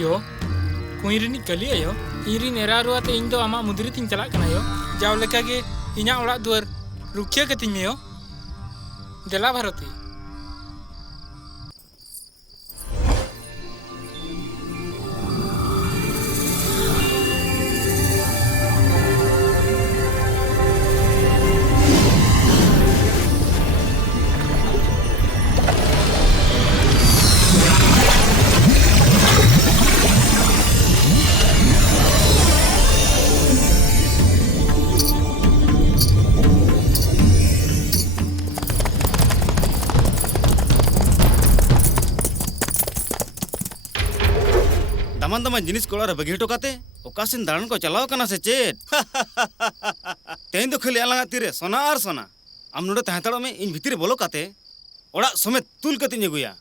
यो कुइरिनी कली आयो इरिन एरारुआ ते इन दो आमा मुद्री तिन चला कना यो जाव लेका गे इना ओड़ा दुआर रुखिया कतिन मे यो देला भारती दामन जिनिस को बगी हटो काते ओकासिन दाड़न को चलाव कना से चेत तेन दो खाली आलंगा तीरे सोना और सोना आम नोडे तहतड़ो में इन भितर बोलो काते ओड़ा समेत तुल कतिन अगुया